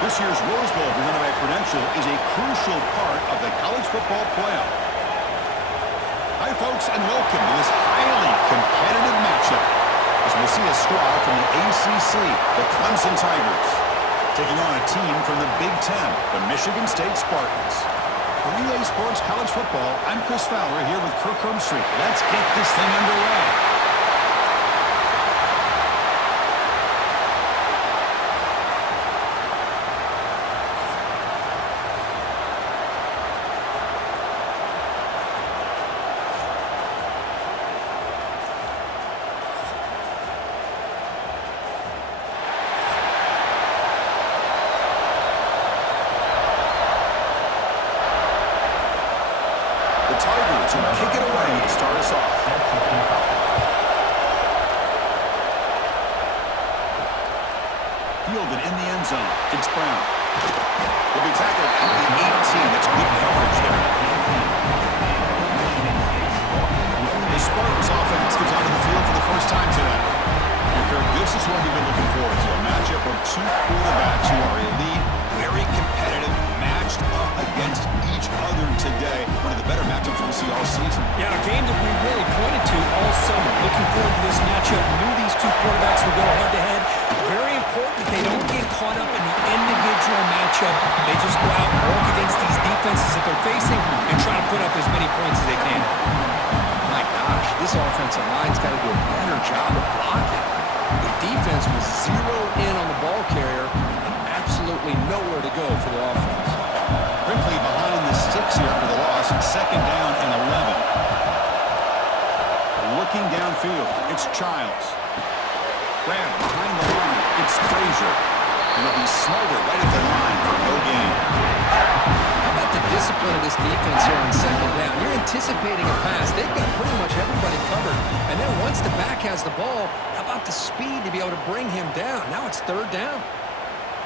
This year's Rose Bowl, presented by Prudential, is a crucial part of the college football playoff. Hi, folks, and welcome to this highly competitive matchup as we'll see a squad from the ACC, the Clemson Tigers, taking on a team from the Big Ten, the Michigan State Spartans. For EA Sports College Football, I'm Chris Fowler here with Kirk Herbstreit. Let's get this thing underway. Tigers will kick it away to start us off. Fielded in the end zone. It's Brown. Will be tackled at the 18. That's good coverage there. The Spartans offense comes onto the field for the first time today. And Kirk, this is what we've been looking forward to. A matchup of two quarterbacks who are elite, very competitive, matched up against each other today. One of the better matchups we'll see all season. Yeah, a game that we really pointed to all summer. Looking forward to this matchup. Knew these two quarterbacks would go head-to-head. Very important that they don't get caught up in the individual matchup. They just go out and work against these defenses that they're facing and try to put up as many points as they can. My gosh, this offensive line's got to do a better job of blocking. The defense was zeroed in on the ball carrier and absolutely nowhere to go for the offense. Quickly behind the sticks here for the loss. Second down and 11. Looking downfield, it's Childs. Grab behind the line, it's Frazier. And it'll be Smolder right at the line for no gain. How about the discipline of this defense here on second down? You're anticipating a pass. They've got pretty much everybody covered. And then once the back has the ball, how about the speed to be able to bring him down? Now it's third down.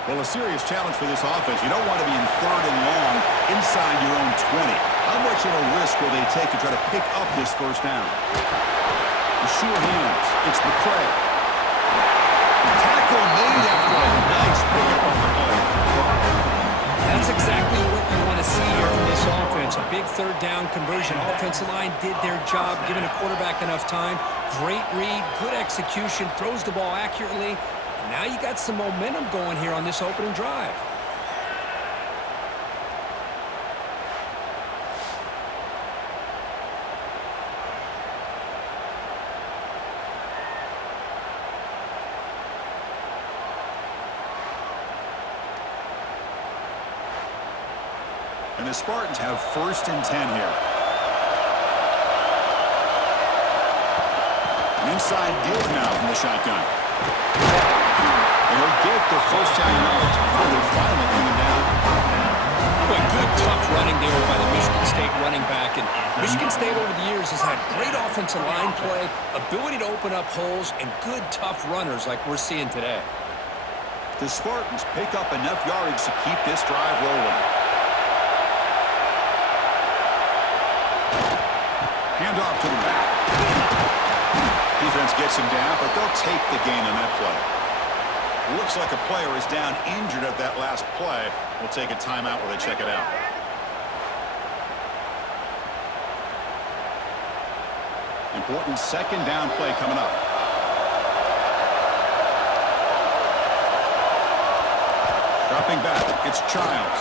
Well, a serious challenge for this offense. You don't want to be in third and long inside your own 20. How much of a risk will they take to try to pick up this first down? The sure hands. It's McCray. Tackle made after a nice pickup on the play. That's exactly what you want to see here from this offense. A big third down conversion. Offensive line did their job, giving a quarterback enough time. Great read, good execution, throws the ball accurately. Now you got some momentum going here on this opening drive. And the Spartans have first and 10 here. An inside deal now from the shotgun. And he'll get the first down yards before they're finally coming down. Boy, good, tough running there by the Michigan State running back. And Michigan State over the years has had great offensive line play, ability to open up holes, and good, tough runners like we're seeing today. The Spartans pick up enough yardage to keep this drive rolling. Hand off to the back. Defense gets him down, but they'll take the gain on that play. Looks like a player is down injured at that last play. We'll take a timeout while they check it out. Important second down play coming up. Dropping back, it's Childs.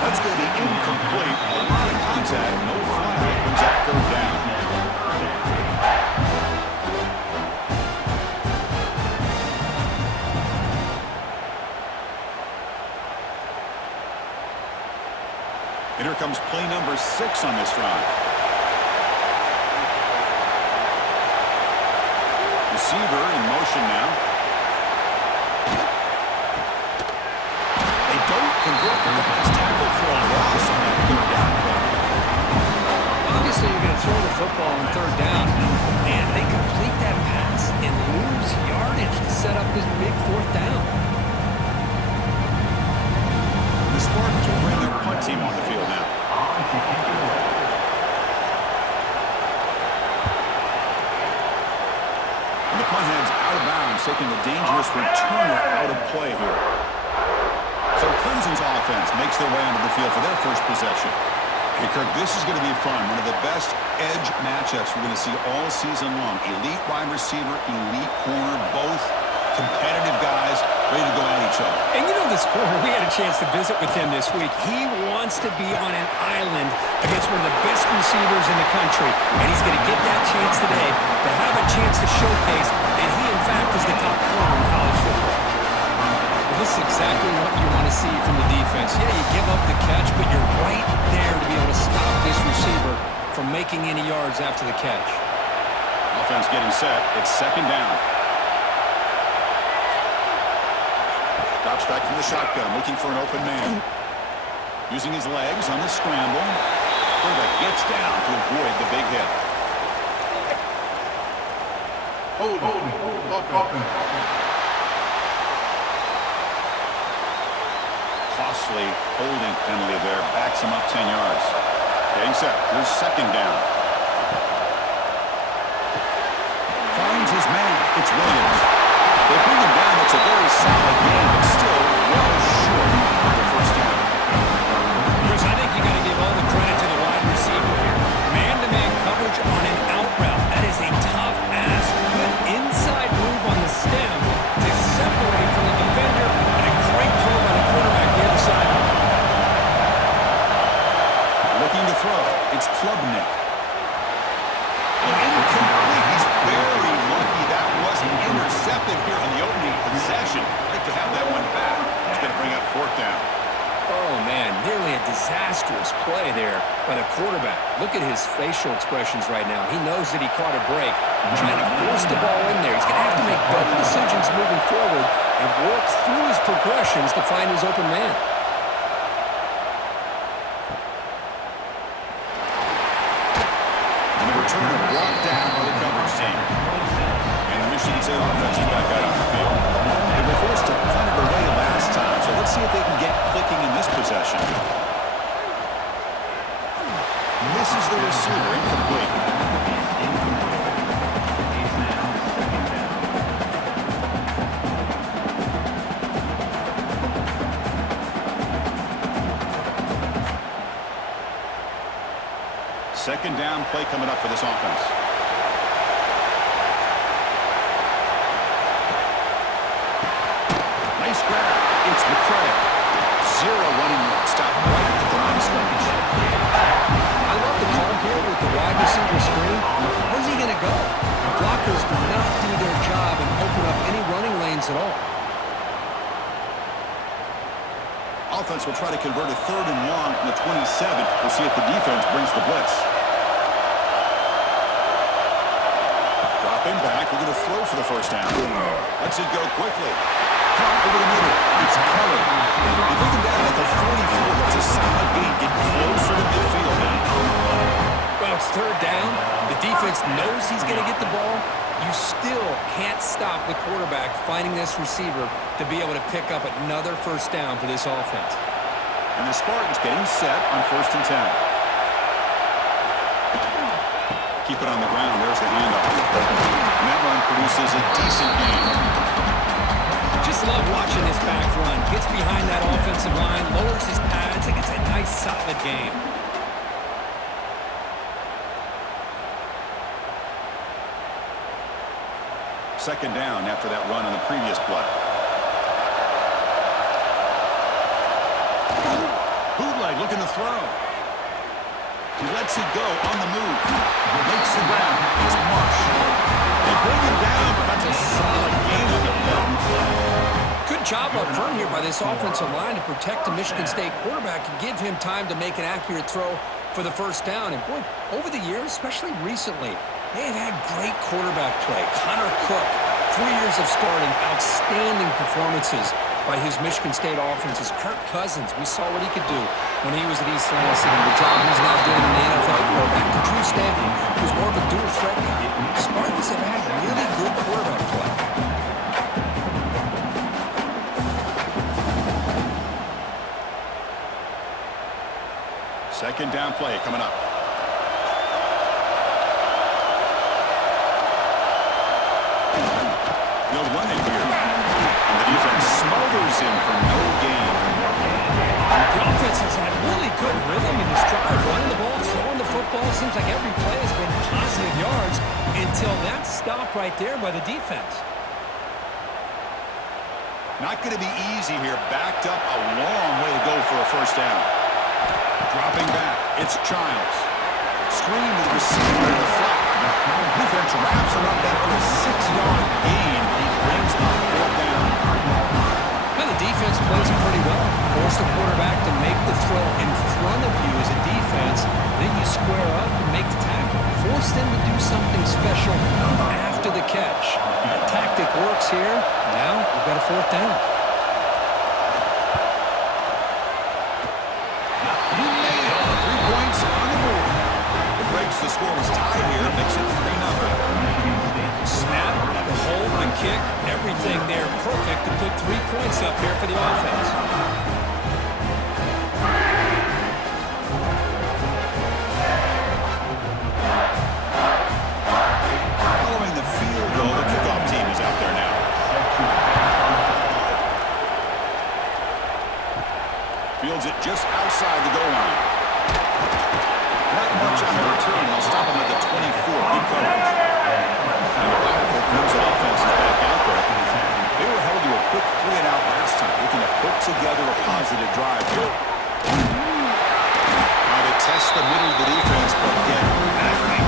That's going to be incomplete. A lot of contact, no flag. Brings up third down. And here comes play number 6 on this drive. Receiver in motion now. They don't convert, but that is tackled for a loss on that third down play. Obviously, you're going to throw the football on third down. Man, they complete that pass and lose yardage to set up this big fourth down. The Spartans will bring their punt team on the field now. And the punt head's out of bounds, taking the dangerous returner out of play here. So Clemson's offense makes their way onto the field for their first possession. Hey, Kirk, this is going to be fun. One of the best edge matchups we're going to see all season long. Elite wide receiver, elite corner, both competitive guys ready to go at each other. And you know this corner, we had a chance to visit with him this week. He wants to be on an island against one of the best receivers in the country. And he's going to get that chance today to have a chance to showcase that he, in fact, is the top corner in college football. Well, this is exactly what you want to see from the defense. Yeah, you give up the catch, but you're right there to be able to stop this receiver from making any yards after the catch. Offense getting set. It's second down. Drops back from the shotgun, looking for an open man. Using his legs on the scramble. Quarterback gets down to avoid the big hit. Costly holding penalty there. Backs him up 10 yards. Getting set. Here's second down. Finds his man. It's Williams. They bring him down. It's a very solid game, but still well short of the first down. Chris, I think you got to give all the credit to the wide receiver here. Man-to-man coverage on an out route. That is a tough ass. Good inside move on the stem to separate from the defender, and a great throw by the quarterback near the sideline. Looking to throw. It's Klubnik. Incomplete. He's very lucky that wasn't intercepted here on the opening possession. Like to have that one back. He's going to bring up fourth down. Oh, man, nearly a disastrous play there by the quarterback. Look at his facial expressions right now. He knows that he caught a break, trying to force the ball in there. He's going to have to make better decisions moving forward and work through his progressions to find his open man. And the returner brought down by the coverage team. And the Michigan State offense is back out on the field. They were forced to punt it away last time, so let's see if they can get clicking in this possession. Misses the receiver, incomplete. Second down play coming up for this offense. Nice grab. It's McCray. Zero running room. Stop right at the line of scrimmage. I love the call here with the wide receiver screen. Where's he going to go? The blockers do not do their job and open up any running lanes at all. Offense will try to convert a third and long from the 27. We'll see if the defense brings the blitz. Dropping back. We're going to throw for the first down. Lets it go quickly. Drop over the middle. It's Kelly. They bring him down at the 44. That's a solid gain. Get closer to midfield now. Well, it's third down. The defense knows he's going to get the ball. You still can't stop the quarterback finding this receiver to be able to pick up another first down for this offense. And the Spartans getting set on first and 10. Keep it on the ground. There's the handoff. And that run produces a decent gain. Just love watching this back run. Gets behind that offensive line, lowers his pads, and gets a nice, solid game. Second down after that run on the previous play. Bootleg looking to throw. He lets it go on the move. Makes the ground. It's Marsh. They bring him down, but that's a solid game on the play. Good job up front here by this offensive line to protect the Michigan State quarterback and give him time to make an accurate throw for the first down. And, boy, over the years, especially recently, they have had great quarterback play. Connor Cook, 3 years of starting, outstanding performances by his Michigan State offenses. Kirk Cousins, we saw what he could do when he was at East Lansing, and the job he's now doing in the NFL. Go back to Drew Stanton, who's more of a dual threat guy. Spartans have had really good quarterback play. Second down play coming up. They'll run it here. And the defense smothers him for no gain. The offense has had really good rhythm in this drive, running the ball, throwing the football. Seems like every play has been positive yards until that stop right there by the defense. Not going to be easy here. Backed up a long way to go for a first down. Dropping back, it's Childs. Screen to the receiver in the flat. Defense wraps him up after a 6-yard gain. He brings up fourth down. Well, the defense plays it pretty well. Force the quarterback to make the throw in front of you as a defense. Then you square up and make the tackle. Force them to do something special after the catch. That tactic works here. Now we've got a fourth down. You made it. 3 points on the board. It breaks the score was tied here. Makes it 3-0. Snap, the hold, the kick, everything there perfect to put 3 points up here for the offense. Following the field goal, the kickoff team is out there now. Fields it just outside the goal line. Not much on the return. They'll stop him at the 24. Good coverage. And the powerful Clemson offense is back out there. They were held to a quick 3-and-out last time, looking to put together a positive drive here. Now they test the middle of the defense, but again, nothing.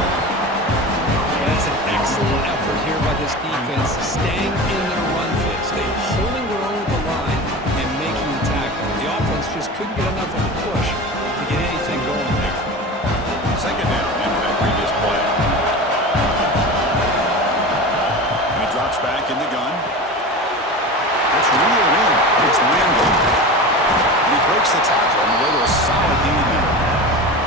That's an excellent effort here by this defense, staying in their run fit, staying holding their own with the line and making the tackle. The offense just couldn't get enough of a push to get anything going there. Second down after that previous play. And he drops back in the gun. It's reeled in. It's landed. And he breaks the tackle on the way to a solid gain there.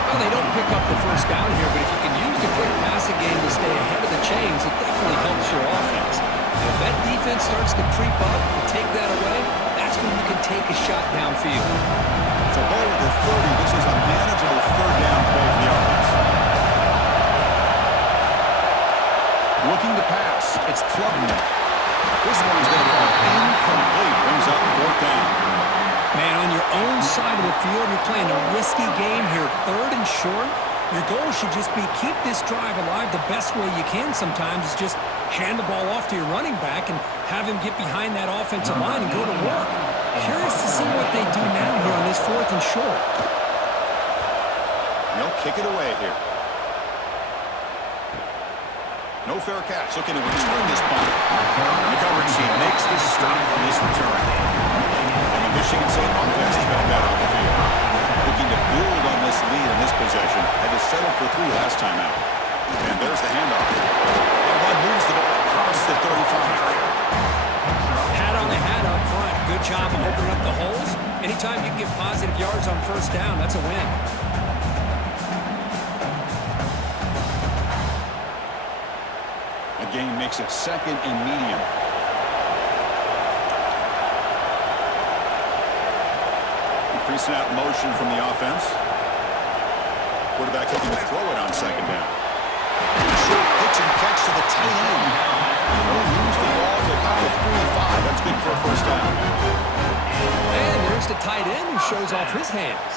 Well, they don't pick up the first down here, but if you can use the quick passing game to stay ahead of the chains, it definitely helps your offense. And if that defense starts to creep up and take that away, that's when you can take a shot downfield. So ball with the 30. This is a manageable third down play for the offense. Looking to pass. It's Klubnik. This one's going to fall incomplete. Brings up fourth down. Man, on your own side of the field, you're playing a risky game here. Third and short. Your goal should just be keep this drive alive the best way you can sometimes is just hand the ball off to your running back and have him get behind that offensive line and go to work. Curious to see what they do now here on this fourth and short. They'll kick it away here. No fair catch. Looking to return this punt. The coverage team makes the stop on this return. And the Michigan State offense is back out on the field. Looking to build on this lead in this possession. Had to settle for 3 last time out. And there's the handoff. And one moves the ball across the 35. Hat on the hat up front. Good job of opening up the holes. Anytime you can get positive yards on first down, that's a win. The game makes it second and medium. Pre-snap motion from the offense. Quarterback looking to throw it on second down. Short pitch and catch to the tight end. He'll use the ball to about the 45. That's good for a first down. And there's the tight end who shows off his hands.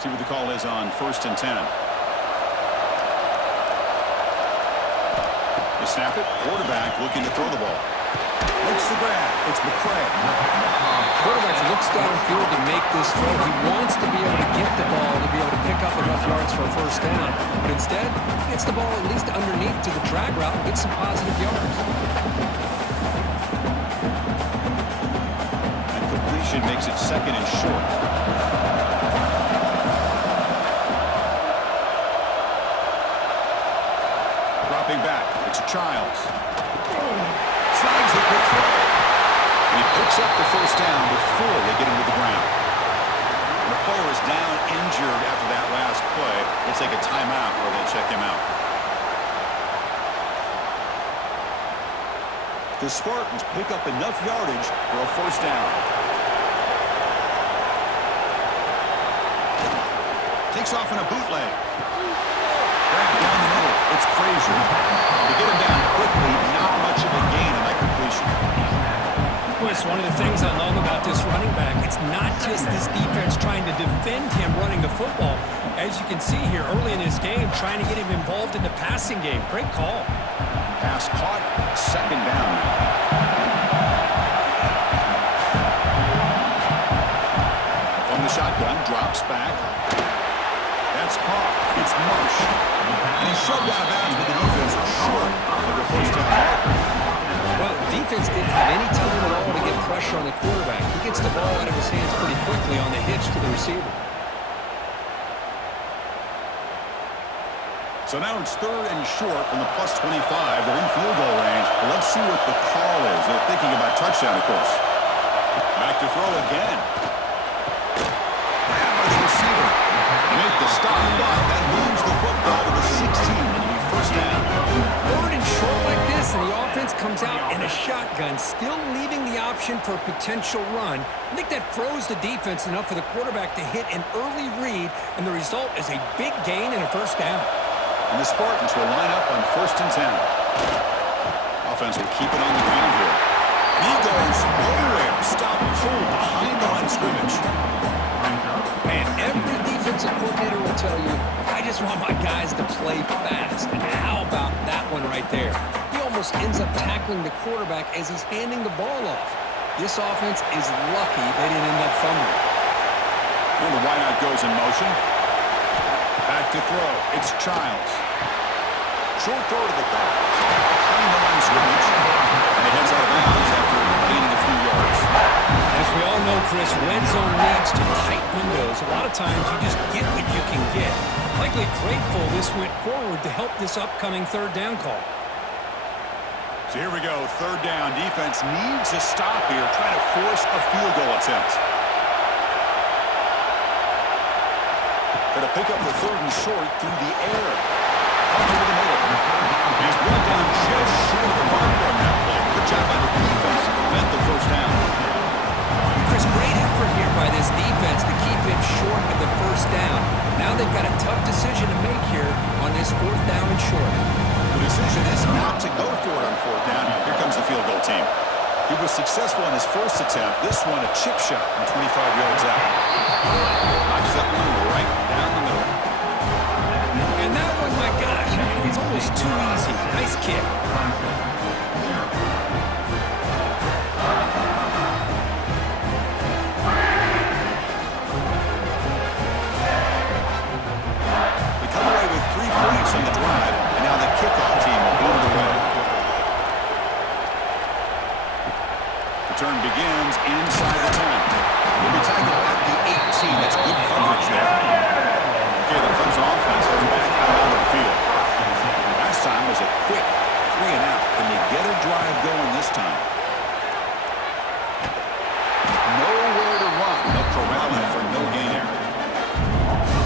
See what the call is on first and 10. They snap it. Quarterback looking to throw the ball. Makes the grab. It's McCray. Quarterback looks downfield to make this throw. He wants to be able to get the ball to be able to pick up enough yards for a first down. But instead, he gets the ball at least underneath to the drag route and gets some positive yards. And completion makes it second and short. Dropping back. It's Childs. Slides the quick throw. And he picks up the first down before they get him to the ground. And the player is down injured after that last play. We'll take a timeout where they'll check him out. The Spartans pick up enough yardage for a first down. Takes off in a bootleg. Back down the middle. It's Frazier. To get him down quickly, not much much of a gain on that completion. Well, it's one of the things I love about this running back. It's not just this defense trying to defend him running the football. As you can see here early in this game, trying to get him involved in the passing game. Great call. Pass caught, second down. From the shotgun, drops back. That's caught. It's Marsh. And he's shoved out of bounds with the defense short of the first down marker. Well, the defense didn't have any time at all to get pressure on the quarterback. He gets the ball out of his hands pretty quickly on the hitch to the receiver. So now it's third and short from the plus 25. They're in field goal range. But let's see what the call is. They're thinking about touchdown, of course. Back to throw again. Grab by the receiver. Make the stop, but that moves the football to the 16. It'll be first down. Third and short like this, and the offense comes out in a shotgun, still leaving the option for a potential run. I think that froze the defense enough for the quarterback to hit an early read, and the result is a big gain and a first down. And the Spartans will line up on first and 10. Offense will keep it on the ground here. And he goes nowhere. Stop cold behind the line of scrimmage. Man, every defensive coordinator will tell you, I just want my guys to play fast. And how about that one right there? He almost ends up tackling the quarterback as he's handing the ball off. This offense is lucky they didn't end up fumbling. And the wideout goes in motion. Back to throw. It's Childs. Short throw to the back. Behind the line of scrimmage. And he heads out of bounds after gaining a few yards. As we all know, Chris, red zone leads to tight windows. A lot of times you just get what you can get. Likely grateful this went forward to help this upcoming third down call. So here we go. Third down. Defense needs a stop here. Trying to force a field goal attempt. Going to pick up the third and short through the air. Up over the middle. He's brought down just short of the marker on that play. Good job by the defense to prevent the first down. Chris, great effort here by this defense to keep it short of the first down. Now they've got a tough decision to make here on this fourth down and short. The decision is not to go for it on fourth down. Here comes the field goal team. He was successful in his first attempt. This one, a chip shot from 25 yards out. Knocks that one right down the middle. And that one, my gosh, I mean, it's almost too easy. Nice kick. They come away with 3 points on the drive, and now the kickoff team will boot it away. Return begins inside the 10. He'll be tackled at the 18. That's good coverage there. Okay, the Clemson offense goes back out on the field. Last time was a quick 3 and out. Can they get a drive going this time? Nowhere to run. They'll corral him for no gain there.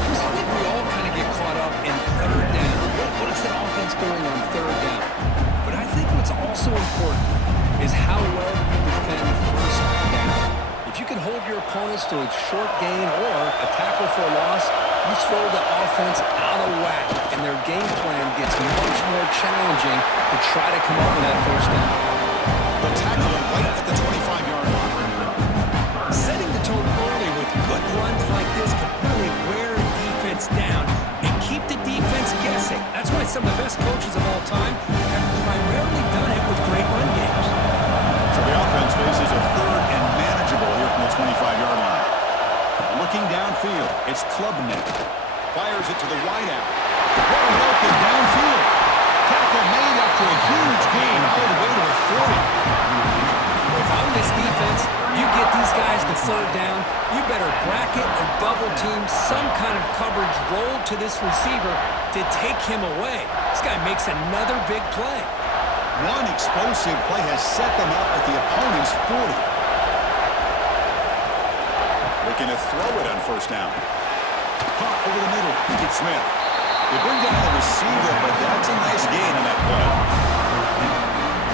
Chris, I think we all kind of get caught up in third down. What is that offense doing on third down? But I think what's also important is how well you defend first down. If you can hold your opponents to a short gain or a tackle for a loss, you throw the offense out of whack, and their game plan gets much more challenging to try to come up with that first down. They'll tackle him right at the 25-yard line. Setting the tone early with good runs like this can really wear a defense down and keep the defense guessing. That's why some of the best coaches of all time have primarily done it with great run games. So the offense faces a third and manageable here from the 25-yard line. Looking downfield, it's Klubnik. Fires it to the wideout. Wide open downfield. Tackle made after a huge gain all the way to the 40. If I'm this defense, you get these guys to third down, you better bracket or double team some kind of coverage roll to this receiver to take him away. This guy makes another big play. One explosive play has set them up at the opponent's 40. Looking to throw it on first down. Caught over the middle. It's Smith. They bring down the receiver, but that's a nice gain on that play.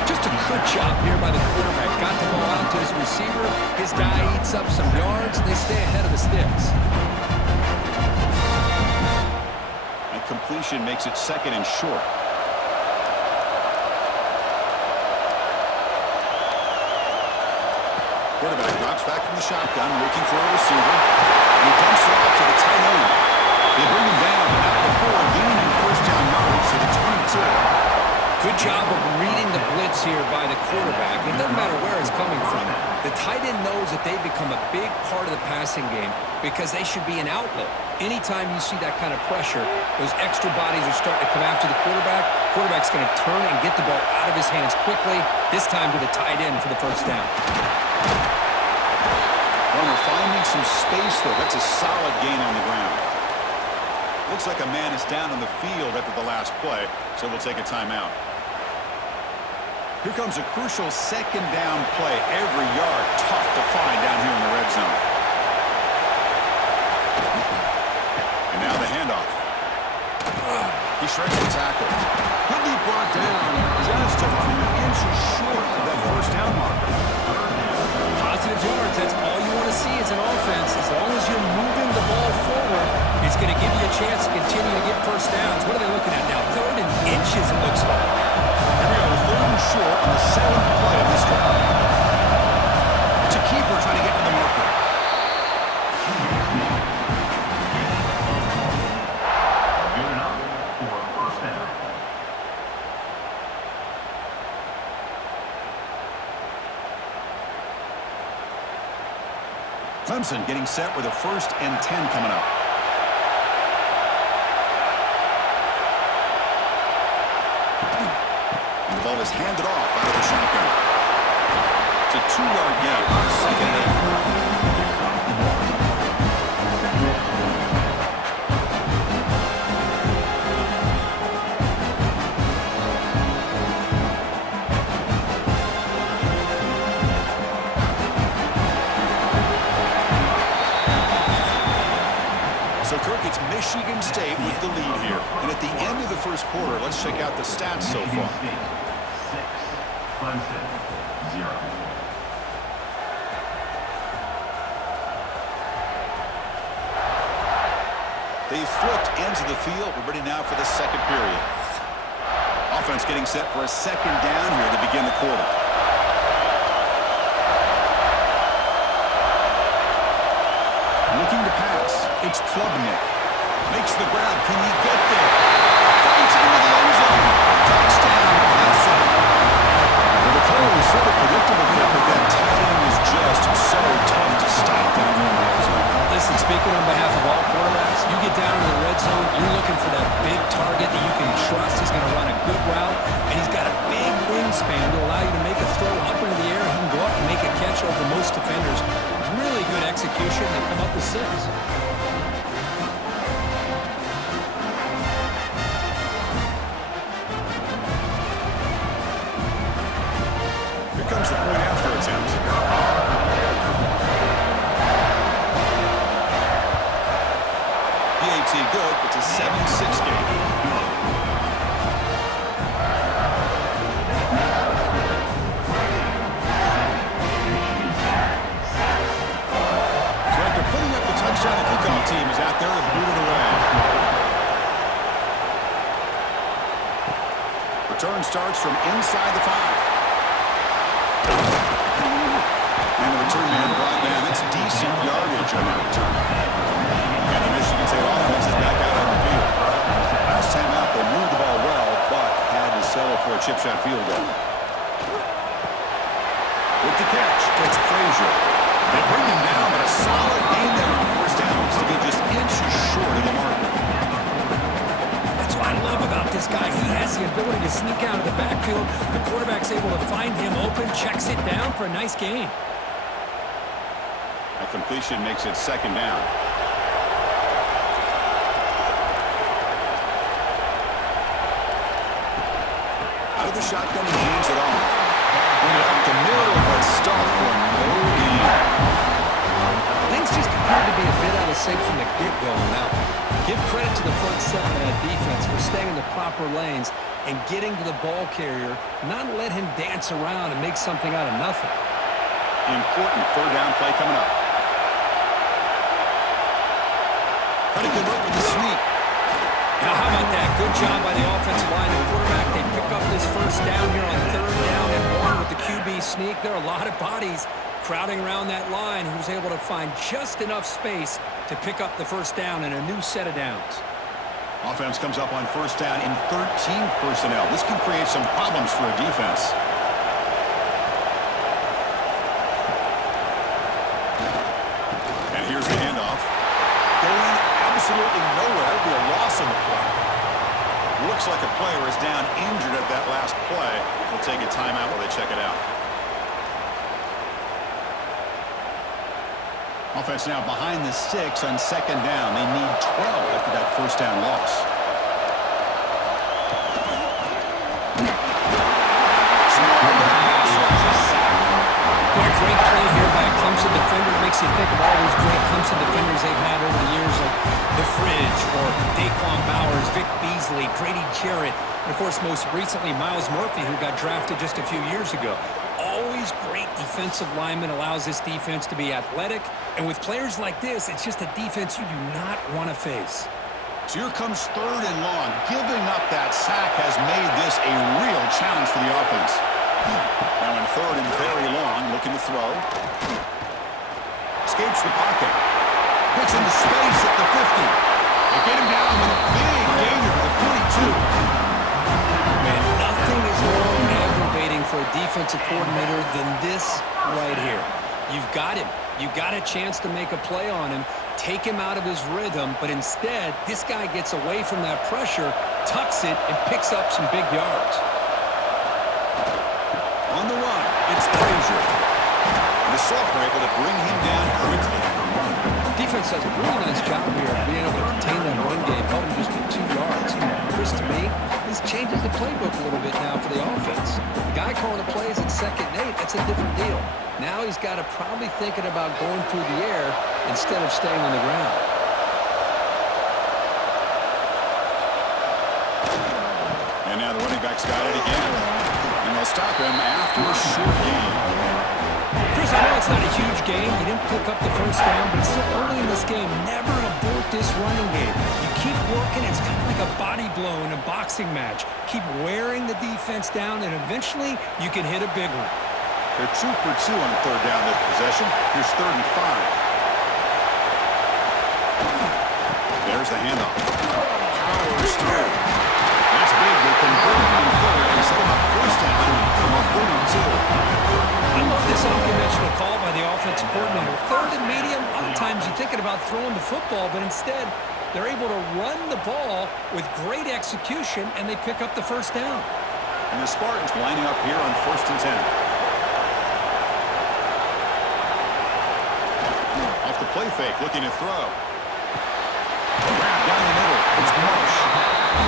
Just a good job here by the quarterback. Got the ball out to his receiver. His guy eats up some yards, and they stay ahead of the sticks. And completion makes it second and short. Quarterback drops back from the shotgun, looking for a receiver. And he dumps it off to the tight end. They bring him down, but not before gaining first down yards to the 22. Good job of reading the blitz here by the quarterback. It doesn't matter where it's coming from. The tight end knows that they've become a big part of the passing game because they should be an outlet. Anytime you see that kind of pressure, those extra bodies are starting to come after the quarterback. Quarterback's going to turn and get the ball out of his hands quickly, this time to the tight end for the first down. Runner finding some space, though. That's a solid gain on the ground. Looks like a man is down on the field after the last play, so we'll take a timeout. Here comes a crucial second down play. Every yard tough to find down here in the red zone. And now the handoff. He shreds the tackle. He'll be brought down just a few inches short of that first down marker. Positive yards, that's all you want to see as an offense. As long as you're moving the ball forward, it's going to give you a chance to continue to get first downs. What are they looking at now? 3rd and inches, it looks like. Here we go, 3rd and short on the 7th play of this drive. It's a keeper trying to get to the marker. Clemson getting set with a 1st and 10 coming up. And the ball is handed off out of the shotgun. It's a 2-yard gain. 2nd and 8. So, Kirk, it's Michigan State with the lead here. And at the end of the first quarter, let's check out the stats so far. 6, Clemson 0. They've flipped ends of the field. We're ready now for the second period. Offense getting set for a second down here to begin the quarter. Looking to pass. It's Klubnik. Makes the grab. Can he get there? Fights into the end zone. Touchdown, Clemson. Well, the play was sort of predictable here, but that tight end was just so tough to stop down here in the red zone. Listen, speaking on behalf of all quarterbacks, you get down in the red zone, you're looking for that big target that you can trust. He's going to run a good route, and he's got a big wingspan to allow you to make a throw up into the air. He can go up and make a catch over most defenders. Really good execution. They come up with 6. Here comes the point after attempt. PAT good. It's a 7-6 game. Touchdown, the kickoff team is out there to boot it away. Return starts from inside the 5. And the return man brought down. That's decent yardage on that return. And the Michigan State offense is back out on the field. Last time out, they moved the ball well, but had to settle for a chip shot field goal. With the catch, it's Frazier. They bring him down, but a solid gain there on first downs to get just inches short of the marker. That's what I love about this guy. He has the ability to sneak out of the backfield. The quarterback's able to find him open, checks it down for a nice gain. A completion makes it second down. Out of the shotgun, he hands it off. Up the middle, but stuff for no gain. Things just appear to be a bit out of sync from the get-go on that one. Give credit to the front seven of that defense for staying in the proper lanes and getting to the ball carrier, not let him dance around and make something out of nothing. Important third down play coming up. Trying to convert with the sneak. Now, how about that? Good job by the offensive line and quarterback. They pick up this first down here on 3rd down and 1 with the QB sneak. There are a lot of bodies crowding around that line, who was able to find just enough space to pick up the first down and a new set of downs. Offense comes up on first down in 13 personnel. This can create some problems for a defense. And here's the handoff. Going absolutely nowhere. It'll be a loss on the play. Looks like a player is down injured at that last play. We'll take a timeout while they check it out. Offense now behind the 6 on second down. They need 12 after that first down loss. Great play here by a Clemson defender. Makes you think of all those great Clemson defenders they've had over the years, like The Fridge or Daquan Bowers, Vic Beasley, Grady Jarrett, and, of course, most recently, Myles Murphy, who got drafted just a few years ago. Always great defensive lineman, allows this defense to be athletic. And with players like this, it's just a defense you do not want to face. So here comes third and long. Giving up that sack has made this a real challenge for the offense. Now in third and very long, looking to throw. Escapes the pocket. Gets into space at the 50. They get him down with a big gain at the 42. Man, nothing is more aggravating for a defensive coordinator than this right here. You've got him. You've got a chance to make a play on him, take him out of his rhythm, but instead, this guy gets away from that pressure, tucks it, and picks up some big yards. On the run, it's Frazier. And the Sophomore able to bring him down quickly. Defense does a really nice job here of being able to contain that run game, held him just to 2 yards. Chris, to me, this changes the playbook a little bit now for the offense. The guy calling the plays at 2nd and 8, that's a different deal. Now he's got to probably thinking about going through the air instead of staying on the ground. And now the running back's got it again. And they'll stop him after a short gain. Chris, I know it's not a huge game. You didn't pick up the first down, but it's still early in this game. Never abort this running game. You keep working. It's kind of like a body blow in a boxing match. Keep wearing the defense down, and eventually you can hit a big one. They're 2 for 2 on third down this possession. Here's 3rd and 5. There's the handoff. Powers through. That's big. They convert on third. They set him up first down from a 42. I love this unconventional call by the offensive coordinator. 3rd and medium, a lot of times you're thinking about throwing the football, but instead they're able to run the ball with great execution, and they pick up the first down. And the Spartans lining up here on 1st and 10. Off the play fake, looking to throw. Grab down the middle. It's Marsh.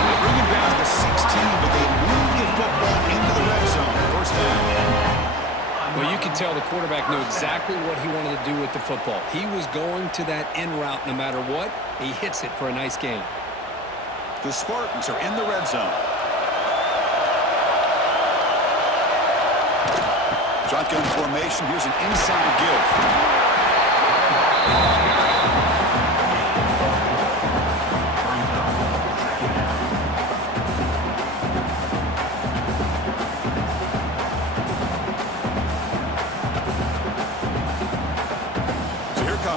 They bring him down to 16, but they move the football into the red zone. First down. Well, you can tell the quarterback knew exactly what he wanted to do with the football. He was going to that in route no matter what. He hits it for a nice gain. The Spartans are in the red zone. Shotgun formation. Here's an inside give.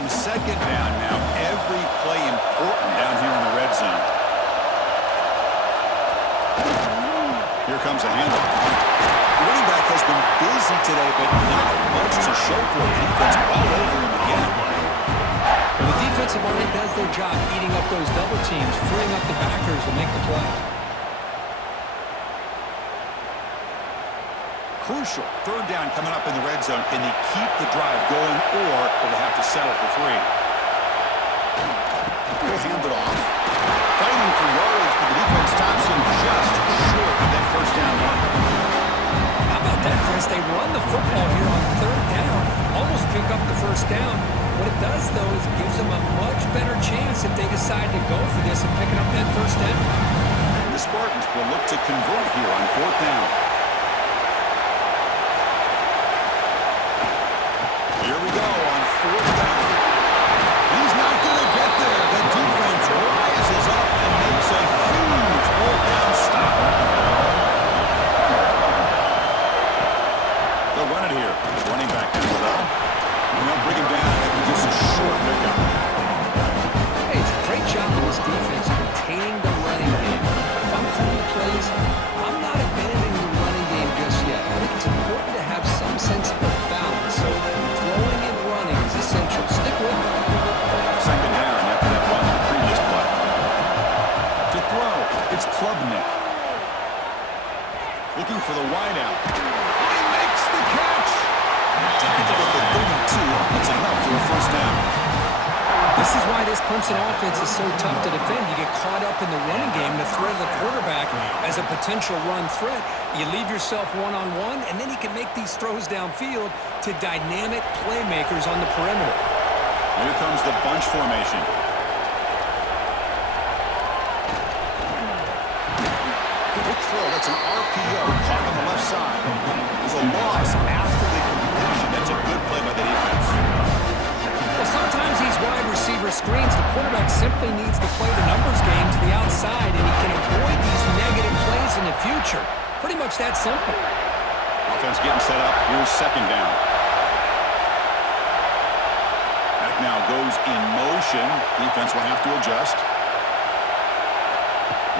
Second down now. Every play important down here in the red zone. Here comes a handoff. The running back has been busy today, but not much to show for it. Defense all over him again. Well, the defensive line does their job eating up those double teams, freeing up the backers to make the play. Crucial. Third down coming up in the red zone. Can they keep the drive going, or will they have to settle for 3? They'll hand it off. Fighting for yards, but the defense stops him just short of that first down run. How about that, Chris? They run the football here on 3rd down, almost pick up the first down. What it does, though, is it gives them a much better chance if they decide to go for this and picking up that first down. The Spartans will look to convert here on 4th down. Here we go on 4th down. He's not going to get there. The defense rises up and makes a huge 4th down stop. They'll run it here. Running back has it up. It's Klubnik. Looking for the wideout. He makes the catch. Tackled at the 32. It's enough for a first down. This is why this Clemson offense is so tough to defend. You get caught up in the running game, the threat of the quarterback as a potential run threat. You leave yourself one-on-one, and then you can make these throws downfield to dynamic playmakers on the perimeter. Here comes the bunch formation. Quick throw. That's an RPO caught on the left side. There's a loss after the completion. That's a good play by the defense. Well, sometimes these wide receiver screens, the quarterback simply needs to play the numbers game to the outside, and he can avoid these negative plays in the future. Pretty much that simple. Offense getting set up. Here's second down. Back now goes in motion. Defense will have to adjust.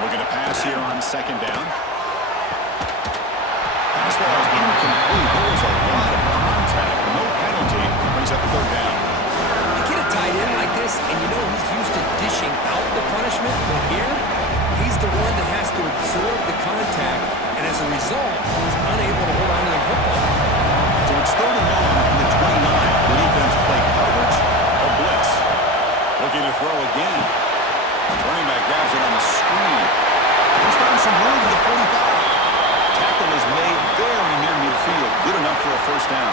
Looking to pass here on second down. Pass ball is incomplete. There was a lot of contact. No penalty. Brings up the third down. Tight end like this, and you know he's used to dishing out the punishment, but here, he's the one that has to absorb the contact, and as a result, he's unable to hold on to the football. So it's third and long from the 29. The defense play coverage or blitz. Looking to throw again. Running back grabs it on the screen. He's found some room to the 45. Tackle is made very near midfield. Good enough for a first down.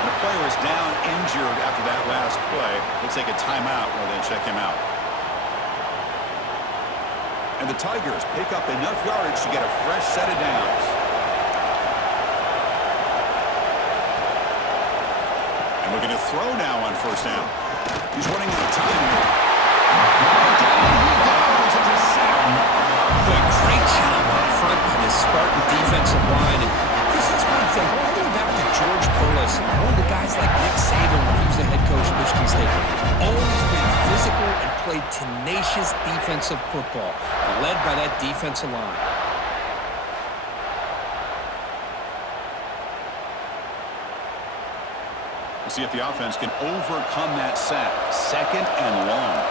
And the player is down injured after that last play. We'll take a timeout while they check him out. And the Tigers pick up enough yardage to get a fresh set of downs. And looking to throw now on first down. He's running out of time here. Down he goes. It's a sack. Boy, great job up front by this Spartan defensive line. And this is one thing. All the way back to George Perlis, one of the guys like Nick Saban when he was the head coach of Michigan State. Always been physical and played tenacious defensive football, led by that defensive line. We'll see if the offense can overcome that sack. Second and long.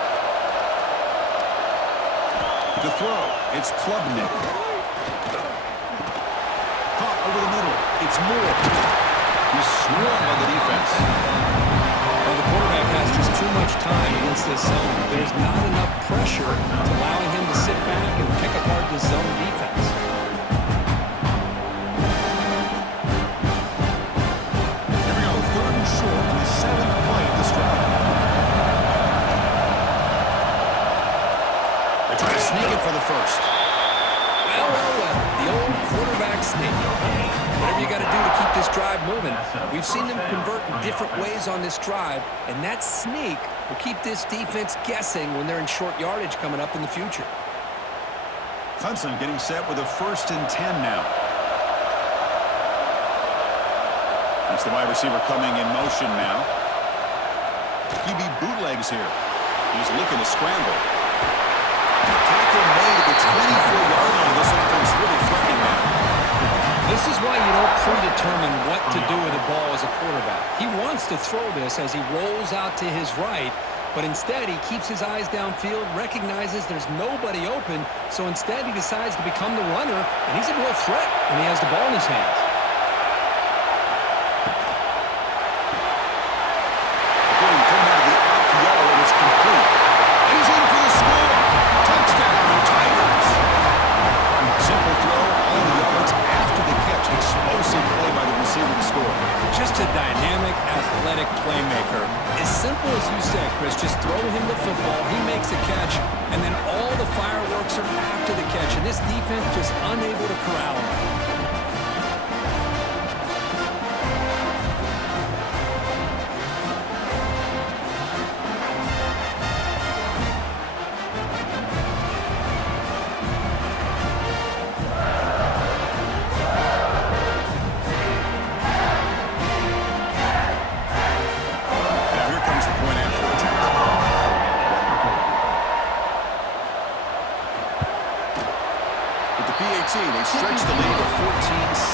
To throw, it's Klubnik. Caught over the middle. It's Moore. He's swarmed by the defense. Well, the quarterback has just too much time against this zone. There's not enough pressure to allowing him to sit back and pick apart the zone defense. Here we go, third and short on the seventh play of this drive. They try to sneak it for the first. Well, the old quarterback sneak. Whatever you got to do to keep this drive moving. We've seen them convert in different ways on this drive, and that sneak will keep this defense guessing when they're in short yardage coming up in the future. Clemson getting set with a 1st and 10 now. That's the wide receiver coming in motion now. QB bootlegs here. He's looking to scramble. Tackle made at the 24-yard line. This offense really threatening now. This is why you don't predetermine what to do with the ball as a quarterback. He wants to throw this as he rolls out to his right, but instead he keeps his eyes downfield, recognizes there's nobody open, so instead he decides to become the runner, and he's a real threat when he has the ball in his hands. Again, turned out of the RPO, and it's complete. He's in for the score. Touchdown, Tigers. Simple throw, all the yards after the catch. Explosive play by the receiver to score. Just a dynamic, athletic playmaker. As simple as you said, Chris, just throw him the football, he makes a catch, and then all the fireworks are after the catch, and this defense just unable to corral him. They stretch the lead to 14-6.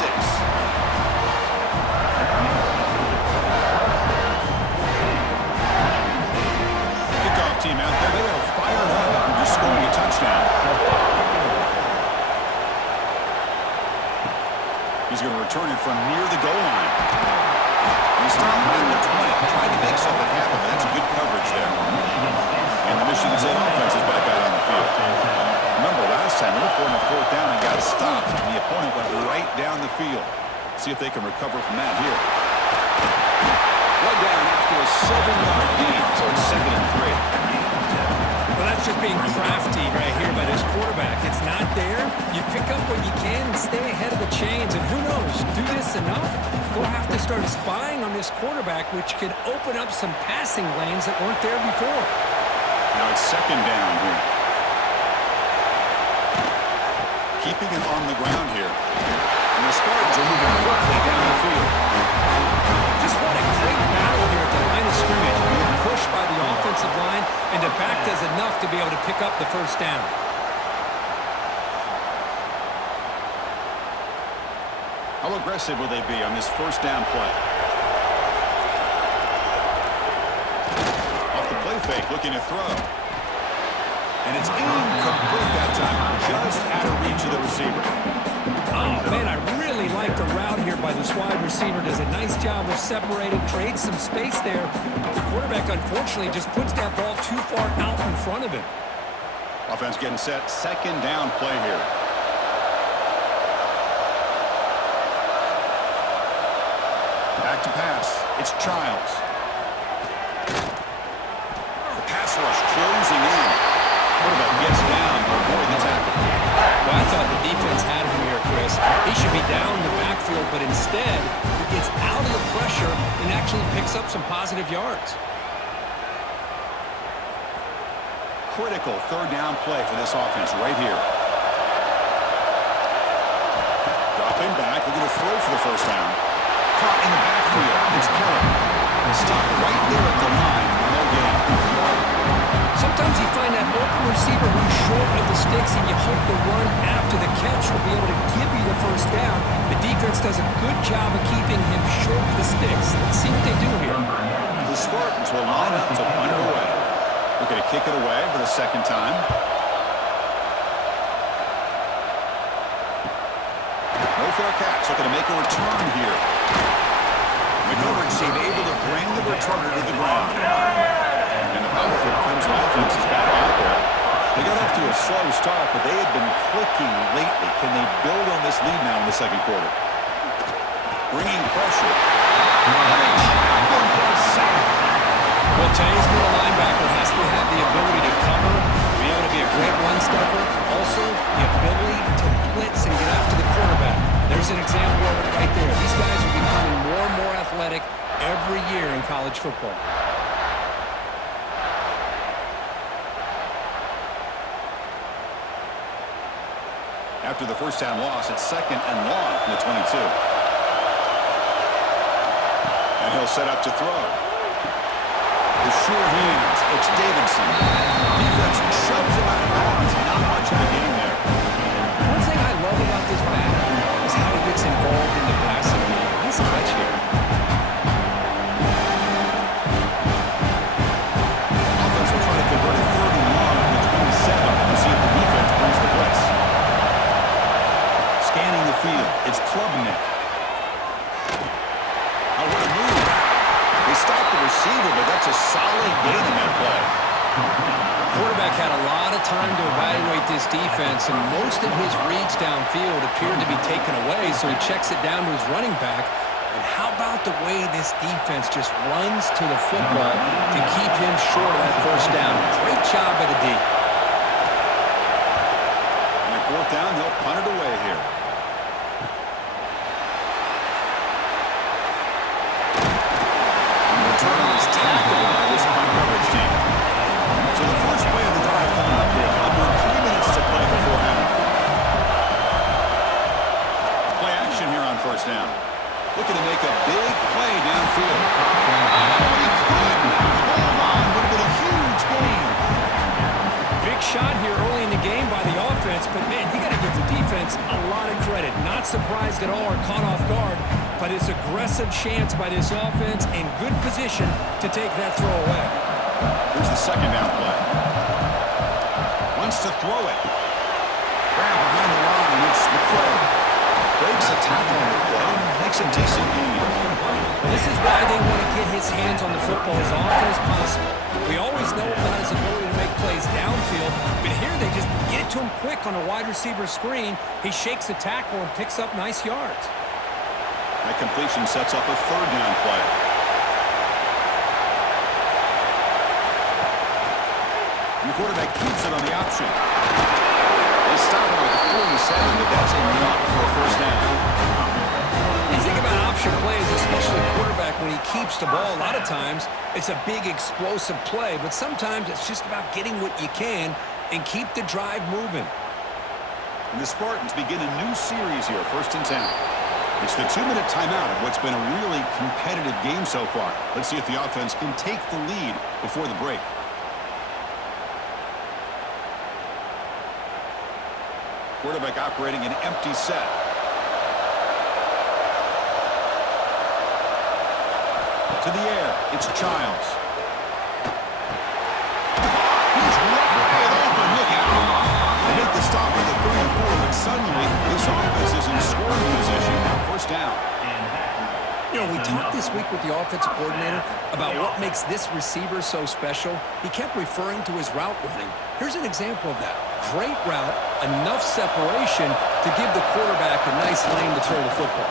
Kickoff team out there. They are fired up after just scoring a touchdown. He's going to return it from near the goal line. He stopped at the 20, trying to make something happen. That's good coverage there. And the Michigan State offense is back out on the field. Remember, last time, they were going on 4th down and got stopped, and the opponent went right down the field. See if they can recover from that here. One down after a 7-yard gain, so it's 2nd and 3. Well, that's just being crafty right here by this quarterback. It's not there. You pick up what you can and stay ahead of the chains. And who knows, do this enough, they'll have to start spying on this quarterback, which could open up some passing lanes that weren't there before. Now it's 2nd down here. Keeping it on the ground here. And the Spartans are moving quickly down the field. Just what a great battle here at the line of scrimmage. Being pushed by the offensive line, and the back does enough to be able to pick up the 1st down. How aggressive will they be on this 1st down play? Off the play fake, looking to throw. And it's incomplete that time, just out of reach of the receiver. Oh, man, I really like the route here by this wide receiver. Does a nice job of separating, creates some space there. The quarterback, unfortunately, just puts that ball too far out in front of him. Offense getting set, 2nd down play here. Back to pass. It's Childs. The pass rush closing in. Quarterback gets down to avoid the tackle. Well, I thought the defense had him here, Chris. He should be down in the backfield, but instead, he gets out of the pressure and actually picks up some positive yards. Critical 3rd down play for this offense right here. Dropping back, looking to throw for the 1st down. Caught in the backfield. It's Keller. Stopped right there at the line. No gain. Sometimes you find that open receiver who's short of the sticks, and you hope the run after the catch will be able to give you the 1st down. The defense does a good job of keeping him short of the sticks. Let's see what they do here. The Spartans will line up to punt it away. They're going to kick it away for the 2nd time. No fair catch. Looking to make a return here. McGovern seemed able to bring the returner to the ground. And the powerful Clemson offense is back out there. They got off to a slow start, but they had been clicking lately. Can they build on this lead now in the 2nd quarter? Bringing pressure. Well, today's middle linebacker has to have the ability to cover, to be able to be a great run-stuffer, also the ability to blitz and get after the quarterback. There's an example of it right there. These guys are becoming more and more athletic every year in college football. After the 1st down loss, it's 2nd and long from the 22. And he'll set up to throw. The sure hands, it's Davidson. Defense shoves him out of bounds. Not much of a gain there. One thing I love about this back is how he gets involved in the passing game. Nice catch here. Offense will try to convert a 3rd and long from the 27. We'll see if the defense brings the blitz. Scanning the field, it's Klubnik. Oh, what a move. They stopped the receiver, but that's a solid gain in that play. Quarterback had a lot of time to evaluate this defense, and most of his reads downfield appeared to be taken away, so he checks it down to his running back. And how about the way this defense just runs to the football to keep him short of that 1st down? Great job by the D. And at 4th down, they'll punt it away here. Returner is tackled by this punt coverage team. So the first play of the drive coming up here. Under 3 minutes to play before half. Play action here on 1st down. Looking to make a big play downfield. Oh, he could not hold on. Would have been a huge gain. Big shot here early in the game by the offense, but man, you got to give the defense a lot of credit. Not surprised at all or caught off guard, but it's aggressive chance by this offense in good position to take that throw away. Here's the 2nd down play. Wants to throw it. Grab behind the line. It's McCray. Breaks a tackle on the play, makes a decent gain. This is why they want to get his hands on the football as often as possible. We always know about his ability to make plays downfield, but here they just get it to him quick on a wide receiver screen. He shakes the tackle and picks up nice yards. That completion sets up a third down play. The quarterback keeps it on the option. They stop him with 47, but that's enough for a first down. You think about option plays, especially quarterback, when he keeps the ball. A lot of times, it's a big explosive play, but sometimes it's just about getting what you can and keep the drive moving. And the Spartans begin a new series here, 1st and 10. It's the 2-minute timeout of what's been a really competitive game so far. Let's see if the offense can take the lead before the break. Quarterback operating an empty set. To the air, it's Childs. He's wide open, look out. They make the stop with the 34, but suddenly this offense is in scoring position. First down. You know, we talked this week with the offensive coordinator about what makes this receiver so special. He kept referring to his route running. Here's an example of that. Great route, enough separation to give the quarterback a nice lane to throw the football.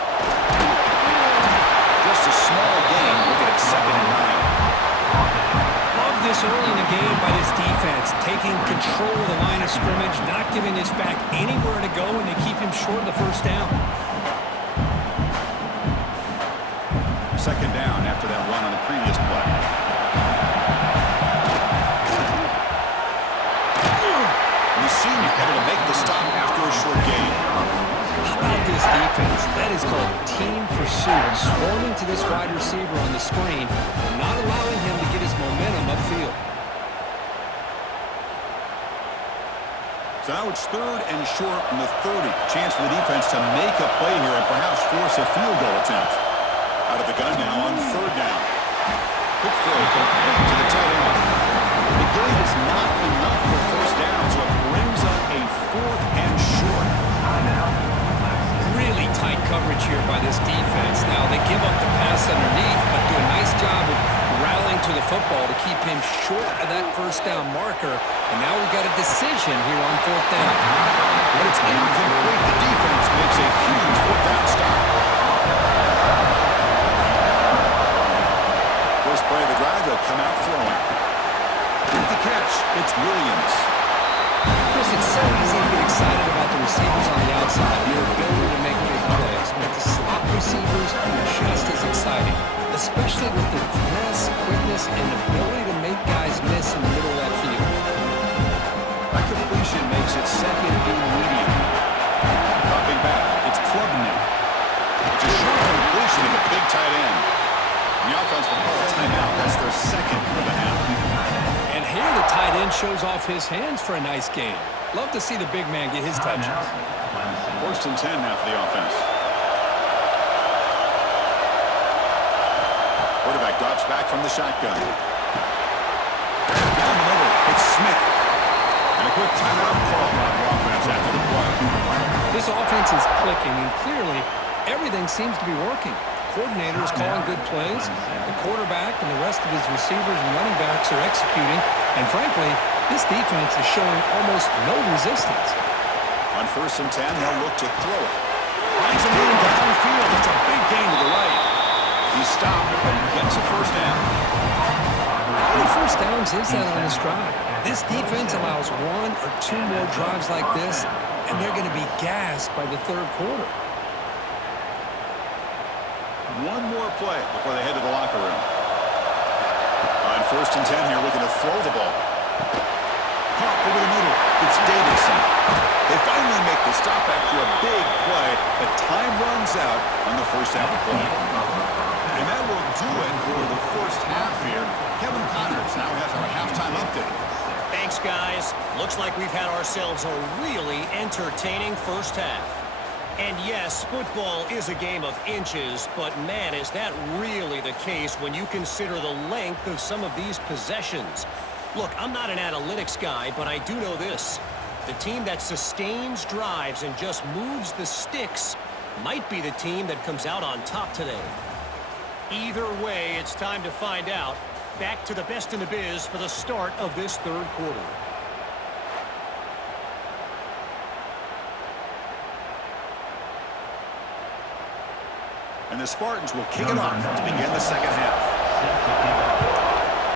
Just a small gain. Look at it, 2nd and 9. Love this early in the game by this defense, taking control of the line of scrimmage, not giving this back anywhere to go, and they keep him short of the first down. 2nd down after that run on the previous play. The senior able to make the stop after a short gain. How about this defense? That is called team pursuit. Swarming to this wide receiver on the screen, not allowing him to get his momentum upfield. So now it's 3rd and short from the 30. Chance for the defense to make a play here and perhaps force a field goal attempt. Out of the gun now on 3rd down. Quick throw complete to the tight end. The gain is not enough for first down, so it brings up a 4th and short. Really tight coverage here by this defense. Now, they give up the pass underneath, but do a nice job of rallying to the football to keep him short of that first down marker. And now we've got a decision here on 4th down. When it's incomplete, the defense makes a huge 4th down stop. First play of the drive, they'll come out throwing. With the catch, it's Williams. Chris, it's so easy to get excited about the receivers on the outside, their ability to make big plays, but the slot receivers are just as exciting, especially with their finesse, quickness, and ability to make guys miss in the middle of that field. That completion makes it 2nd and medium. Dropping back, it's Klubnik. It's a short completion of the big tight end. The offense will call a timeout. That's their 2nd of the half. And here the tight end shows off his hands for a nice game. Love to see the big man get his touches. 1st and 10 now for the offense. Quarterback drops back from the shotgun. Down the middle, it's Smith. And a quick timeout call by the offense after the play. This offense is clicking, and clearly everything seems to be working. Coordinator is calling good plays. The quarterback and the rest of his receivers and running backs are executing. And frankly, this defense is showing almost no resistance. On 1st and 10, they'll look to throw it. Finds a man downfield. It's a big gain to the right. He's stopped, but he gets a first down. How many first downs is that on this drive? This defense allows 1 or 2 more drives like this, and they're going to be gassed by the 3rd quarter. One more play before they head to the locker room. On 1st and 10 here, looking to throw the ball. Hop over the middle. It's Davidson. They finally make the stop after a big play, but time runs out on the first half of play. And that will do it for the first half here. Kevin Connors now has our halftime update. Thanks, guys. Looks like we've had ourselves a really entertaining first half. And yes, football is a game of inches, but man, is that really the case when you consider the length of some of these possessions. Look, I'm not an analytics guy, but I do know this. The team that sustains drives and just moves the sticks might be the team that comes out on top today. Either way, it's time to find out. Back to the best in the biz for the start of this third quarter. And the Spartans will kick it off to begin the second half.